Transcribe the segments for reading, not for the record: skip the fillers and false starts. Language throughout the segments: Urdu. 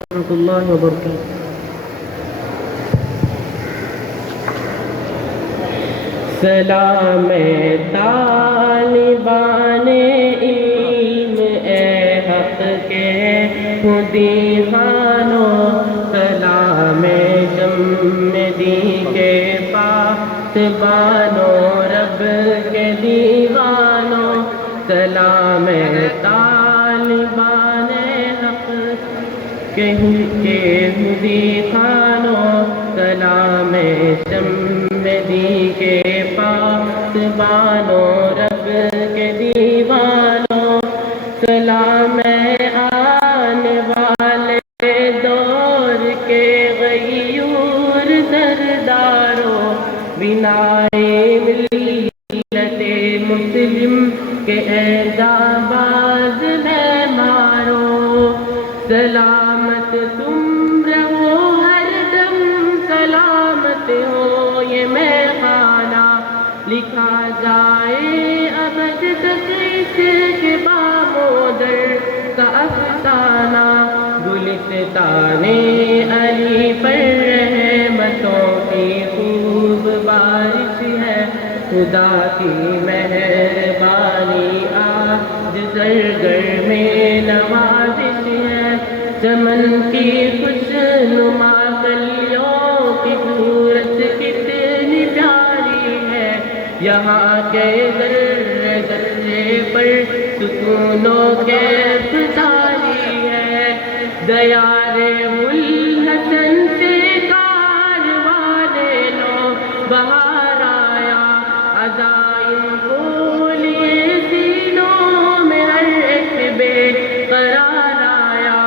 ورحمۃ اللہ وبرکاتہ۔ سلام طالبان علم اے حق کے دیوانو، سلام جمدی کے پاسبانو، رب کے دیوانو، سلام طالبان حق کے دیوانو، سلام جمدی کے پاسبانو، رب کے دیوانو، سلام آنے والے دور کے غیور سردارو، بنائے ملت مسلم کے اعزاز میں مارو، سلامت تم رہو ہر دم، سلامت ہو یہ میں خانہ، لکھا جائے ابد تک اس کے بامودر کا افسانہ، گلستان علی پر رحمتوں کی خوب بارش ہے، خدا کی مہربانی آج سرگرم نوازش ہے، چمن کی خوشنما کلیوں کی صورت کتنی پیاری ہے، یہاں کے ذرے ذرے پر سکونوں کے پھساری ہے، دیار الحسن سے کاروان لو بہار آیا، عزائم کو لیے سینوں میں ہر ایک بے قرار آیا،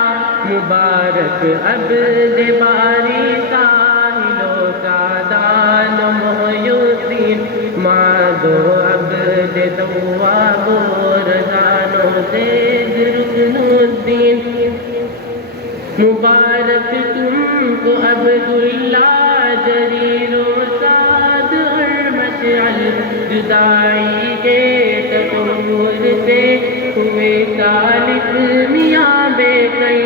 مبارک عبد باری ساحلوں کا دان محی الدین، مادو عبد تواب رضانوں سے رکن الدین، مبارک تم کو عبداللہ جریر و سعد اور مشعل، جدائی کے تصور سے ہوئے سالک میاں بے کل،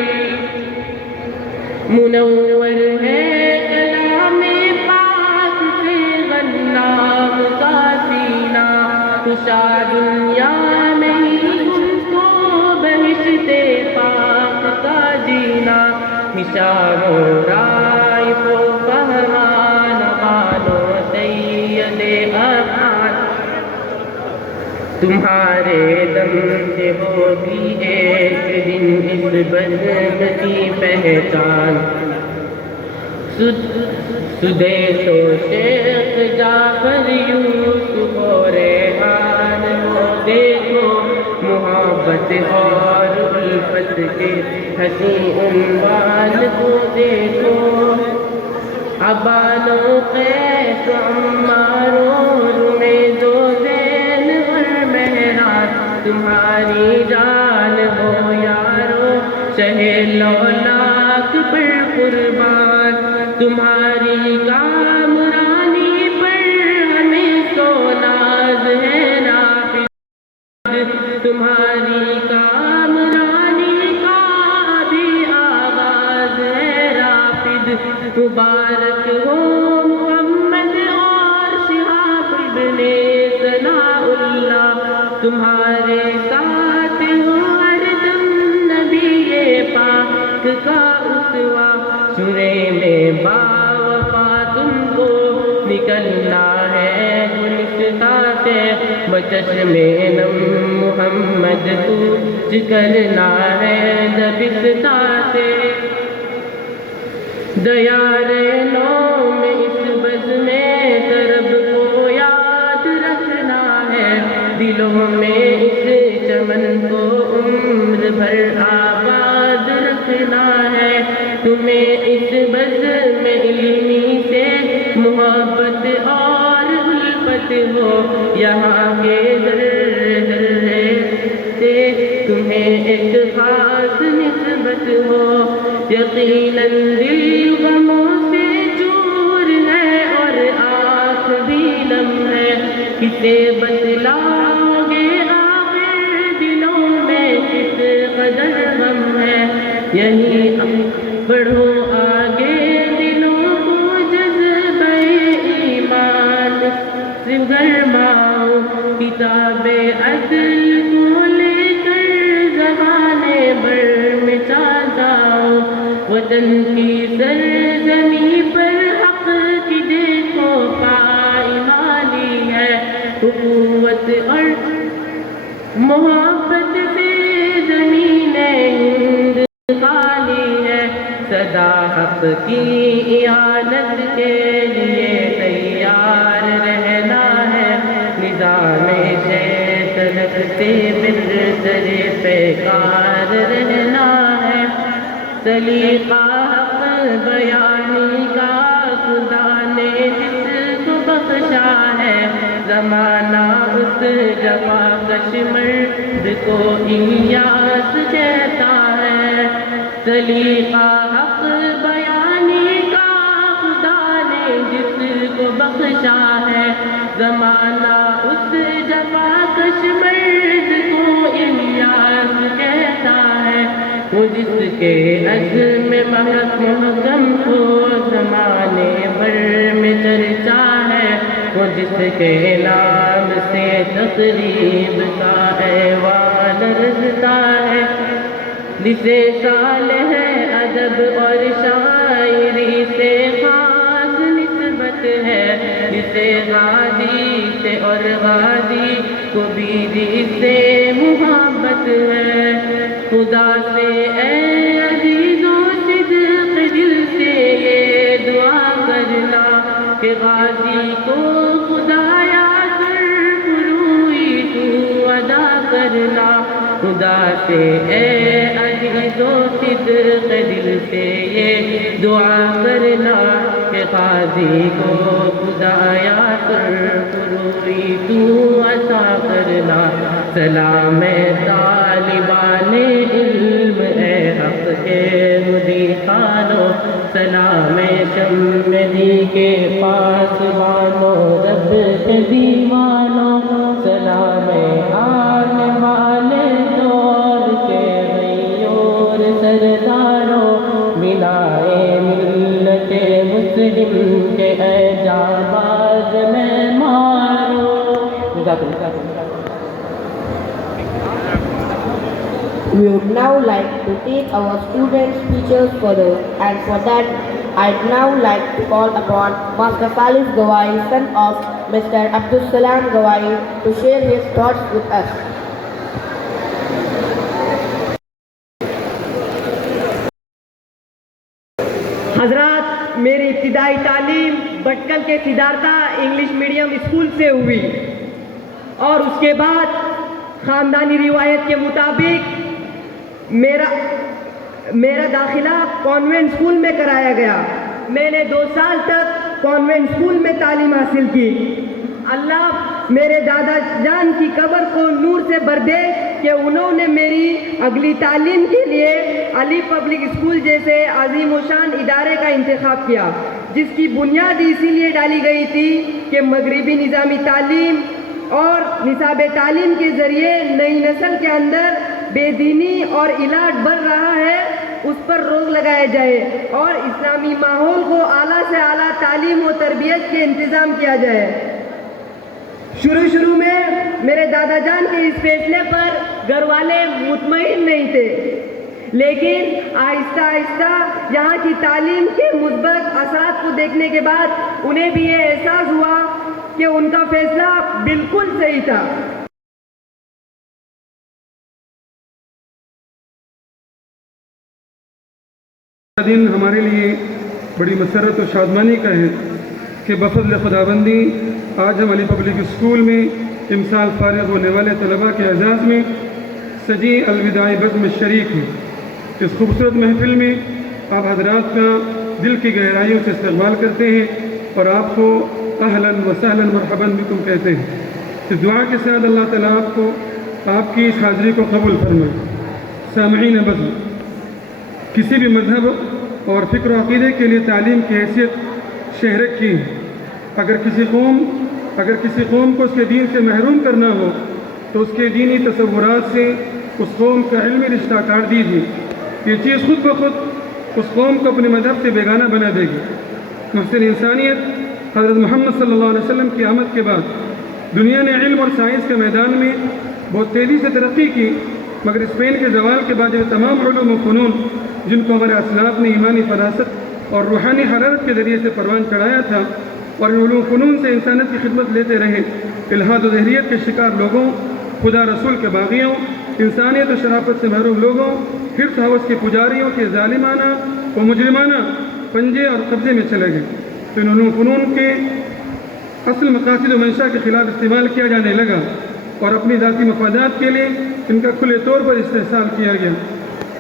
منور ہے کلام پاک سے غلام کا سینہ، خوشا دنیا میں ہی ان کو بہشت پاک کا جینا، ہشام و رائف و فہمان بانو سید افعال، تمہارے دم سے ہوگی ایک دن اس بزم کی پہچان، سدیس و شیخ جعفر یوسف و ریحان کو دیکھو، محبت اور الفت کے حسین عنوان کو دیکھو، ابان و قیس و عمار و رمیز و زین اور مہران، تمہاری جان ہو یارو شہ لولاک پر قربان، تمہاری کامرانی پر ہمیں سو ناز ہے نافذ، تمہاری کامرانی کا بھی آغاز ہے رافد، مبارک ہو محمد اور شہاب ابن ثناء اللہ، تمہارے ساتھ ہو ہر دم نبی پاک کا اسوہ، سورے میں باوفا تم کو نکلنا ہے گلستاں سے، بچشم نم محمد کوچ کرنا ہے دبستاں سے، دیار نو میں اس بزم طرب کو یاد رکھنا ہے، دلوں میں اس چمن کو عمر بھر آباد رکھنا ہے، تمہیں اس بزم علمی سے محبت اور الفت ہو، یہاں کے ذرے ذرے سے تمہیں ایک خاص نسبت ہو، یقیناً دل غموں سے چور ہے اور آنکھ بھی نم ہے، کسے بتلاؤ گے آخر دلوں میں کس قدر غم ہے، یہی بڑھو آگے دلوں کو جذبہ ایمان سے گرماؤ، کتاب عدل کو لے کر زمانے بر میں جاؤ، وطن کی سرزمیں پر حق کی دیکھو پائمالی ہے، قوت اور محبت سے زمین ہند خالی ہے، صدا حق کی اعانت کے لیے تیار رہنا ہے، نظام شیطنت سے برتر پیکار رہنا ہے، سلیقہ حق بیانی کا خدا نے جس کو بخشا ہے، زمانہ اس جفا کش مرد کو الیاس کہتا ہے، سلیقہ حق بیانی کا خدا نے جس کو بخشا ہے، زمانہ اس جفا کش مرد کو الیاس کہتا ہے، وہ جس کے عزم محکم کو زمانے بھر میں چرچا ہے، وہ جس کے نام سے تقریب کا ایوان رستا ہے، جسے صالح ادب اور شاعری سے خاص نسبت ہے، جسے غازی سے اور غازی کو بیوی سے محبت ہے، خدا سے اے عزیزو صدق دل سے یہ دعا کرنا کہ غازی کو خدایا سرفروئی تو ادا کرنا، خدا سے اے عزیزو صدق دل سے یہ دعا کرنا کہ غازی کو خدایا سرفروئی تو عطا کرنا، سلام طالبان علم اے حق کے مدیحانو، سلام شمدی کے پاس بانو رب کے دیوانو، سلام آنے والے دور کے غیور سردارو، بنائے ملت مسلم کے اے جانباز میں مارو۔ We would now like to take our students' speeches further, and for that, I'd now like to call upon Master Salif Gawai, son of Mr. Abdul Salam Gawai, to share his thoughts with us. حضرات، میری ابتدائی تعلیم بٹکل کے سدھارتھا انگلش میڈیم اسکول سے ہوئی، اور اس کے بعد خاندانی روایت کے مطابق میرا داخلہ کانوینٹ اسکول میں کرایا گیا۔ میں نے 2 سال تک کانوینٹ اسکول میں تعلیم حاصل کی۔ اللہ میرے دادا جان کی قبر کو نور سے بھر دے کہ انہوں نے میری اگلی تعلیم کے لیے علی پبلک اسکول جیسے عظیم و شان ادارے کا انتخاب کیا، جس کی بنیاد اسی لیے ڈالی گئی تھی کہ مغربی نظامی تعلیم اور نصاب تعلیم کے ذریعے نئی نسل کے اندر بے دینی اور علاج بڑھ رہا ہے، اس پر روک لگایا جائے اور اسلامی ماحول کو اعلیٰ سے اعلیٰ تعلیم و تربیت کے انتظام کیا جائے۔ شروع میں میرے دادا جان کے اس فیصلے پر گھر والے مطمئن نہیں تھے، لیکن آہستہ آہستہ یہاں کی تعلیم کے مثبت اثرات کو دیکھنے کے بعد انہیں بھی یہ احساس ہوا کہ ان کا فیصلہ بالکل صحیح تھا۔ دن ہمارے لیے بڑی مسرت و شادمانی کا ہے کہ بفضل خداوندی آج ہم علی پبلک اسکول میں امسال فارغ ہونے والے طلباء کے اعزاز میں سجی الوداعی بزم میں شریک ہیں۔ اس خوبصورت محفل میں آپ حضرات کا دل کی گہرائیوں سے استقبال کرتے ہیں اور آپ کو اہلاً و سہلاً مرحباً بکم کہتے ہیں۔ اس دعا کے ساتھ اللہ تعالیٰ آپ کو آپ کی اس حاضری کو قبول فرمائے۔ سامعین بزم، کسی بھی مذہب اور فکر و عقیدے کے لیے تعلیم کی حیثیت شہرت کی ہے۔ اگر کسی قوم کو اس کے دین سے محروم کرنا ہو تو اس کے دینی تصورات سے اس قوم کا علمی رشتہ کاٹ دیجیے۔ یہ چیز خود بخود اس قوم کو اپنے مذہب سے بیگانہ بنا دے گی۔ محسن انسانیت حضرت محمد صلی اللہ علیہ وسلم کی آمد کے بعد دنیا نے علم اور سائنس کے میدان میں بہت تیزی سے ترقی کی، مگر اسپین کے زوال کے بعد یہ تمام علوم و فنون جن کو ہمارے اسلاف نے ایمانی فراست اور روحانی حرارت کے ذریعے سے پروان چڑھایا تھا، اور ان علوم و فنون سے انسانیت کی خدمت لیتے رہے، الحاد و دہریت کے شکار لوگوں، خدا رسول کے باغیوں، انسانیت و شرافت سے محروم لوگوں، حرص ہوس کے پجاریوں کے ظالمانہ و مجرمانہ پنجے اور قبضے میں چلے گئے۔ تو ان علوم و فنون کے اصل مقاصد و منشا کے خلاف استعمال کیا جانے لگا، اور اپنی ذاتی مفادات کے لیے ان کا کھلے طور پر استحصال کیا گیا۔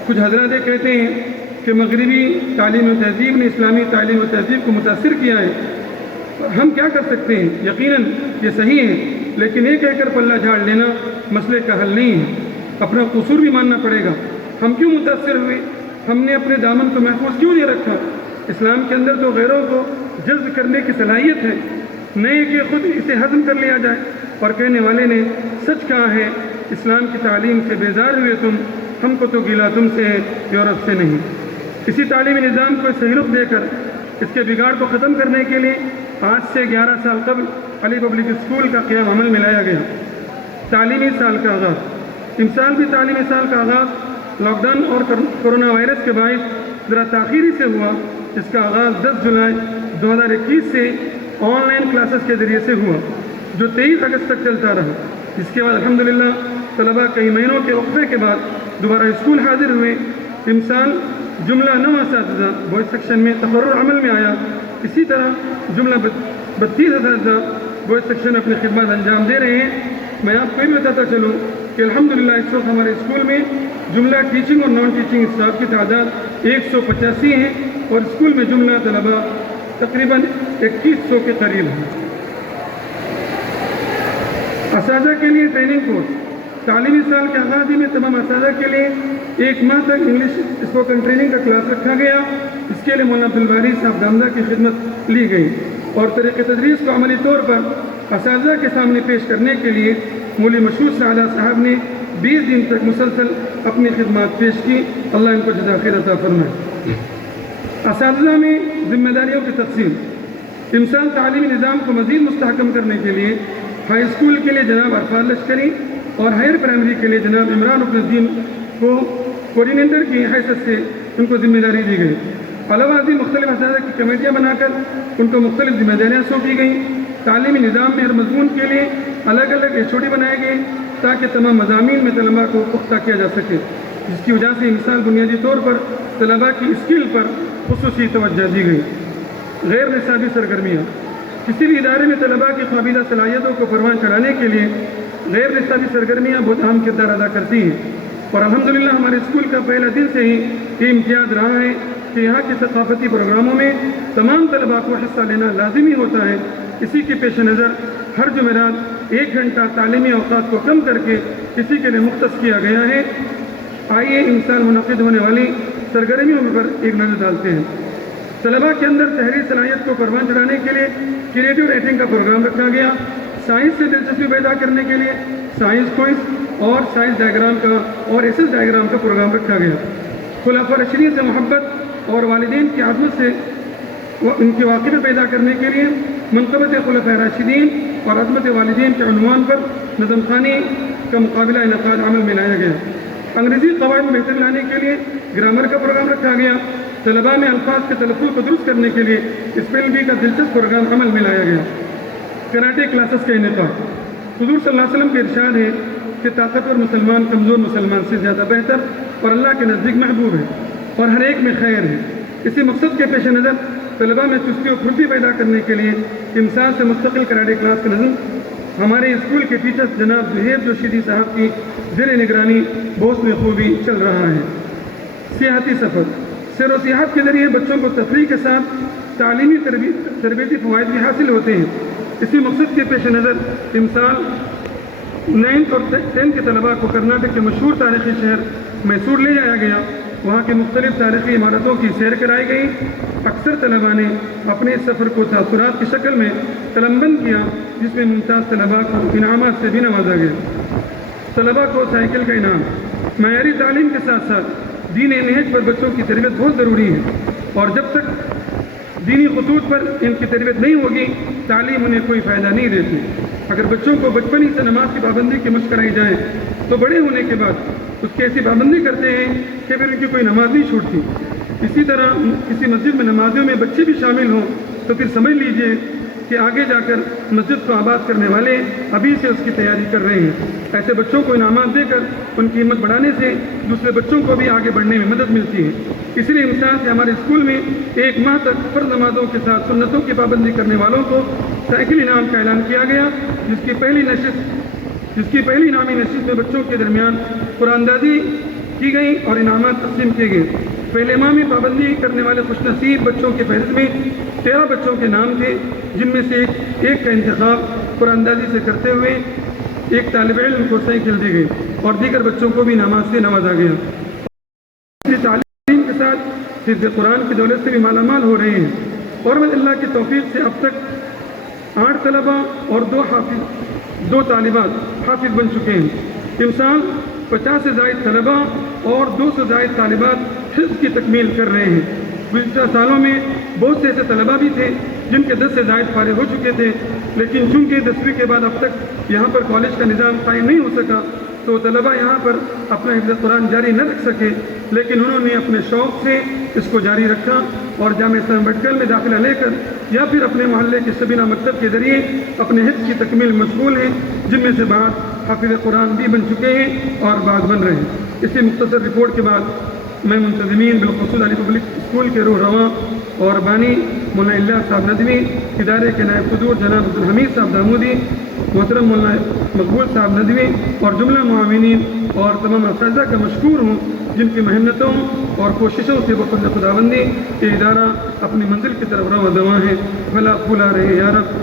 کچھ حضرات کہتے ہیں کہ مغربی تعلیم و تہذیب نے اسلامی تعلیم و تہذیب کو متاثر کیا ہے۔ ہم کیا کر سکتے ہیں؟ یقیناً یہ صحیح ہے، لیکن یہ کہہ کر پلہ جھاڑ لینا مسئلے کا حل نہیں ہے، اپنا قصور بھی ماننا پڑے گا۔ ہم کیوں متاثر ہوئے؟ ہم نے اپنے دامن کو محفوظ کیوں نہیں رکھا؟ اسلام کے اندر تو غیروں کو جذب کرنے کی صلاحیت ہے، نہیں کہ خود اسے ہضم کر لیا جائے۔ اور کہنے والے نے سچ کہا ہے، اسلام کی تعلیم سے بیزار ہوئے تم، ہم کو تو گلا تم سے ہے، یورپ سے نہیں۔ اسی تعلیمی نظام کو صحیح رخ دے کر اس کے بگاڑ کو ختم کرنے کے لیے آج سے 11 سال قبل علی پبلک اسکول کا قیام عمل میں لایا گیا۔ تعلیمی سال کا آغاز، امسال بھی تعلیمی سال کا آغاز لاک ڈاؤن اور کرونا وائرس کے باعث ذرا تاخیری سے ہوا۔ اس کا آغاز 10 جولائی 2021 سے آن لائن کلاسز کے ذریعے سے ہوا، جو 23 اگست تک چلتا رہا، جس کے بعد الحمدللہ طلباء کئی مہینوں کے وقفے کے بعد دوبارہ اسکول حاضر ہوئے۔ امسال جملہ 9 اساتذہ بوائز سیکشن میں تقرر عمل میں آیا، اسی طرح جملہ 32 اساتذہ بوائز سیکشن میں اپنی خدمات انجام دے رہے ہیں۔ میں آپ کو یہ بھی بتاتا چلوں کہ الحمدللہ اس وقت ہمارے اسکول میں جملہ ٹیچنگ اور نان ٹیچنگ اسٹاف کی تعداد 185 ہے، اور اسکول میں جملہ طلباء تقریباً 2100 کے قریب ہیں۔ اساتذہ کے لیے ٹریننگ کورس، تعلیمی سال کے آغاز میں تمام اساتذہ کے لیے 1 ماہ تک انگلش اسپوکن ٹریننگ کا کلاس رکھا گیا۔ اس کے لیے مولانا عبدالباری صاحب دامدہ کی خدمت لی گئی، اور طریقہ تدریس کو عملی طور پر اساتذہ کے سامنے پیش کرنے کے لیے مولوی مشہور سعادہ صاحب نے 20 دن تک مسلسل اپنی خدمات پیش کی۔ اللہ ان کو جزا خیر عطا فرمائے۔ اساتذہ میں ذمہ داریوں کی تقسیم، امسال تعلیمی نظام کو مزید مستحکم کرنے کے لیے ہائی اسکول کے لیے جناب عرفات لشکری اور ہائر پرائمری کے لیے جناب عمران رکن الدین کو کوآرڈینیٹر کی حیثیت سے ان کو ذمہ داری دی گئی۔ علاوہ ازیں مختلف اساتذہ کی کمیٹیاں بنا کر ان کو مختلف ذمہ داریاں سونپی گئیں۔ تعلیمی نظام میں ہر مضمون کے لیے الگ الگ HOD بنائے گئے تاکہ تمام مضامین میں طلباء کو پختہ کیا جا سکے، جس کی وجہ سے مثال بنیادی طور پر طلباء کی اسکل پر خصوصی توجہ دی گئی۔ غیر نصابی سرگرمیاں، کسی بھی ادارے میں طلباء کی خوابیدہ صلاحیتوں کو پروان چڑھانے کے لیے غیر نصابی سرگرمیاں بہت اہم کردار ادا کرتی ہیں، اور الحمدللہ ہمارے اسکول کا پہلا دن سے ہی یہ امتیاز رہا ہے کہ یہاں کے ثقافتی پروگراموں میں تمام طلباء کو حصہ لینا لازمی ہوتا ہے۔ اسی کے پیش نظر ہر جمعرات 1 گھنٹہ تعلیمی اوقات کو کم کر کے اسی کے لیے مختص کیا گیا ہے۔ آئیے ان سال منعقد ہونے والی سرگرمیوں پر ایک نظر ڈالتے ہیں۔ طلباء کے اندر تحریری صلاحیت کو پروان چڑھانے کے لیے کریٹو رائٹنگ کا پروگرام رکھا گیا۔ سائنس سے دلچسپی پیدا کرنے کے لیے سائنس کوئز اور سائنس ڈائیگرام کا اور ایسس ڈائیگرام کا پروگرام رکھا گیا۔ خلفاء راشدین سے محبت اور والدین کی عظمت سے ان کے واقعے پیدا کرنے کے لیے منقبت خلفاء راشدین اور عظمت والدین کے عنوان پر نظم خوانی کا مقابلہ انعقاد عمل میں لایا گیا۔ انگریزی قواعد میں بہتری لانے کے لیے گرامر کا پروگرام رکھا گیا۔ طلباء میں الفاظ کے تلفظ کو درست کرنے کے لیے اسپیل بی کا دلچسپ پروگرام عمل میں لایا گیا۔ کراٹے کلاسز کا انعقاد، حضور صلی اللہ علیہ وسلم کے ارشاد ہے کہ طاقتور مسلمان کمزور مسلمان سے زیادہ بہتر اور اللہ کے نزدیک محبوب ہے، اور ہر ایک میں خیر ہے۔ اسی مقصد کے پیش نظر طلباء میں چستی و پھرتی پیدا کرنے کے لیے امسال سے مستقل کراٹے کلاس کا نظم ہمارے اسکول کے ٹیچر جناب زہیر جوشیدی صاحب کی زیر نگرانی بہت میں خوبی چل رہا ہے۔ سیاحتی سفر، سیر و سیاحت کے ذریعے بچوں کو تفریح کے ساتھ تعلیمی تربیتی فوائد بھی حاصل ہوتے ہیں۔ اسی مقصد کے پیش نظر امسال 9th اور 10th کے طلباء کو کرناٹک کے مشہور تاریخی شہر میسور لے جایا گیا۔ وہاں کی مختلف تاریخی عمارتوں کی سیر کرائی گئی۔ اکثر طلباء نے اپنے اس سفر کو تاثرات کی شکل میں قلم بند کیا، جس میں ممتاز طلباء کو انعامات سے بھی نوازا گیا۔ طلباء کو سائیکل کا انعام، معیاری تعلیم کے ساتھ ساتھ دین نہج پر بچوں کی تربیت بہت ضروری ہے، اور جب تک دینی خطوط پر ان کی تربیت نہیں ہوگی تعلیم انہیں کوئی فائدہ نہیں دیتی۔ اگر بچوں کو بچپن ہی سے نماز کی پابندی کی مشق کرائی جائے تو بڑے ہونے کے بعد اس کی ایسی پابندی کرتے ہیں کہ پھر ان کی کوئی نماز نہیں چھوٹتی۔ اسی طرح کسی مسجد میں نمازیوں میں بچے بھی شامل ہوں تو پھر سمجھ لیجئے کہ آگے جا کر مسجد کو آباد کرنے والے ابھی سے اس کی تیاری کر رہے ہیں۔ ایسے بچوں کو انعامات دے کر ان کی ہمت بڑھانے سے دوسرے بچوں کو بھی آگے بڑھنے میں مدد ملتی ہے۔ اس لیے مثال سے ہمارے اسکول میں 1 ماہ تک فرض نمازوں کے ساتھ سنتوں کی پابندی کرنے والوں کو سائیکل انعام کا اعلان کیا گیا، جس کی پہلی انعامی نشست میں بچوں کے درمیان قرآن اندازی کی گئی اور انعامات تقسیم کیے گئے۔ پہلے ماہ میں پابندی کرنے والے خوش نصیب بچوں کے فہرست میں 13 بچوں کے نام تھے، جن میں سے ایک کا انتخاب قرآن اندازی سے کرتے ہوئے ایک طالب علم کو سائیکل دی گئی اور دیگر بچوں کو بھی انعامات سے نوازا گیا۔ تعلیم کے ساتھ حفظ قرآن کی دولت سے بھی مالا مال ہو رہے ہیں، اور اللہ کی توفیق سے اب تک 8 طلبہ اور 2 طالبات حافظ بن چکے ہیں۔ امسال 50 سے زائد طلبہ اور 200 سے زائد طالبات حفظ کی تکمیل کر رہے ہیں۔ گزشتہ سالوں میں بہت سے ایسے طلبہ بھی تھے جن کے 10 سے زائد فارغ ہو چکے تھے، لیکن چونکہ 10ویں کے بعد اب تک یہاں پر کالج کا نظام قائم نہیں ہو سکا تو طلبہ یہاں پر اپنا حفظ قرآن جاری نہ رکھ سکے، لیکن انہوں نے اپنے شوق سے اس کو جاری رکھا اور جامعہ اسلامیہ بٹکل میں داخلہ لے کر یا پھر اپنے محلے کے سبینہ مکتب کے ذریعے اپنے حفظ کی تکمیل مشغول ہیں، جن میں سے بعض حافظ قرآن بھی بن چکے ہیں اور بعض بن رہے ہیں۔ اسی مختصر رپورٹ کے بعد میں منتظمین بالخصوص علی پبلک اسکول کے روح رواں اور بانی مولانا اللہ صاحب ندوی، ادارے کے نائب صدور جناب عبدالحمید صاحب دامودی، محترم مولانا مقبول صاحب ندوی اور جملہ معاونین اور تمام اساتذہ کا مشکور ہوں جن کی محنتوں اور کوششوں سے بفضل خداوندی یہ ادارہ اپنی منزل کی طرف رواں دواں ہے۔ بھلا پھولا رہے یا رب،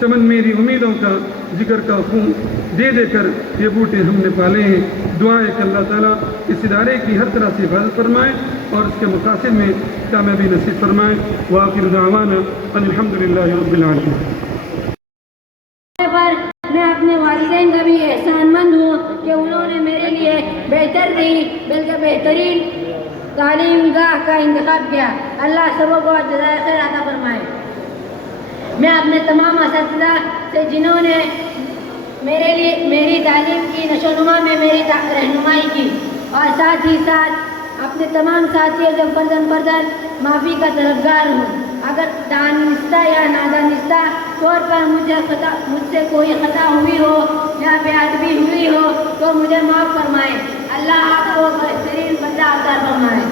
چمن میری امیدوں کا ذکر کا خون دے دے کر یہ بوٹے ہم نے پالے ہیں۔ دعا ہے کہ اللہ تعالیٰ اس ادارے کی ہر طرح سے حفاظت فرمائے اور اس کے مقاصد میں کامیابی نصیب فرمائے۔ وآخر دعوانا ان الحمدللہ رب العالمین۔ میں اپنے والدین کا بھی احسان مند ہوں کہ انہوں نے میرے لیے بہتر نہیں بلکہ بہترین تعلیم گاہ کا انتخاب کیا۔ اللہ سبوں کو جزائے خیر عطا فرمائے۔ میں اپنے تمام اساتذہ سے جنہوں نے میری تعلیم کی نشو و نما میں میری رہنمائی کی، اور ساتھ ہی ساتھ اپنے تمام ساتھیوں سے فرداً معافی کا طلبگار ہوں۔ اگر دانستہ یا نادانستہ طور پر مجھ سے کوئی خطا ہوئی ہو یا بے ادبی ہوئی ہو تو مجھے معاف فرمائے۔ اللہ آپ کو بہترین بدلہ عطا فرمائے۔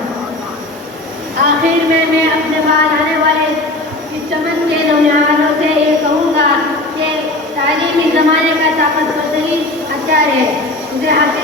آخر میں اپنے بعد آنے والے اس چمن کے نوجوانوں سے یہ کہوں گا کہ تعلیم اس زمانے کا طاقتور ترین ہتھیار ہے، اسے حاصل